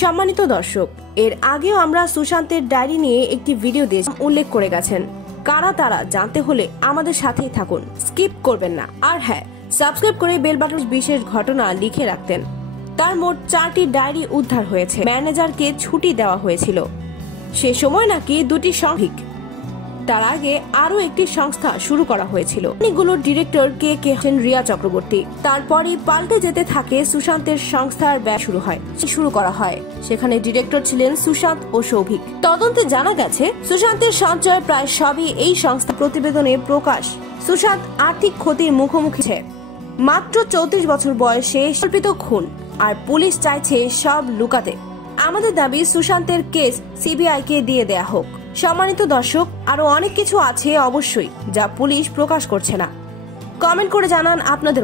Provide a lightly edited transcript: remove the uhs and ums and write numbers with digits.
সম্মানিত দর্শক, এর আগেও আমরা সুশান্তের ডায়েরি নিয়ে একটি ভিডিও দিয়ে উল্লেখ করে গেছেন। কারা তারা জানতে হলে আমাদের সাথেই থাকুন, স্কিপ করবেন না। আর হ্যাঁ, সাবস্ক্রাইব করে বেল বাটন। বিশেষ ঘটনা লিখে রাখতেন। তার মোট 4টি ডায়েরি উদ্ধার হয়েছে। ম্যানেজারকে ছুটি দেওয়া হয়েছিল। সে সময় নাকি 2টি সংহিক। তার আগে আরো একটি সংস্থা শুরু করা হয়েছিল। অনেকগুলোর ডিরেক্টর কে রিয়া চক্রবর্তী। তারপরই পাল্টে যেতে থাকে সুশান্তের সংস্থার ব্যয় শুরু করা হয়। সেখানে ডিরেক্টর ছিলেন সুশান্ত ও সৌভিক। তদন্তে জানা গেছে সুশান্তের সঞ্চয় প্রায় সবই এই সংস্থা। প্রতিবেদনে প্রকাশ, সুশান্ত আর্থিক ক্ষতির মুখোমুখি। মাত্র 34 বছর বয়সে কল্পিত খুন, আর পুলিশ চাইছে সব লুকাতে। আমাদের দাবি সুশান্তের কেস সিবিআই কে দিয়ে দেয়া হোক। সম্মানিত দর্শক, আরো অনেক কিছু আছে অবশ্যই, যা পুলিশ প্রকাশ করছে না। কমেন্ট করে জানান আপনাদের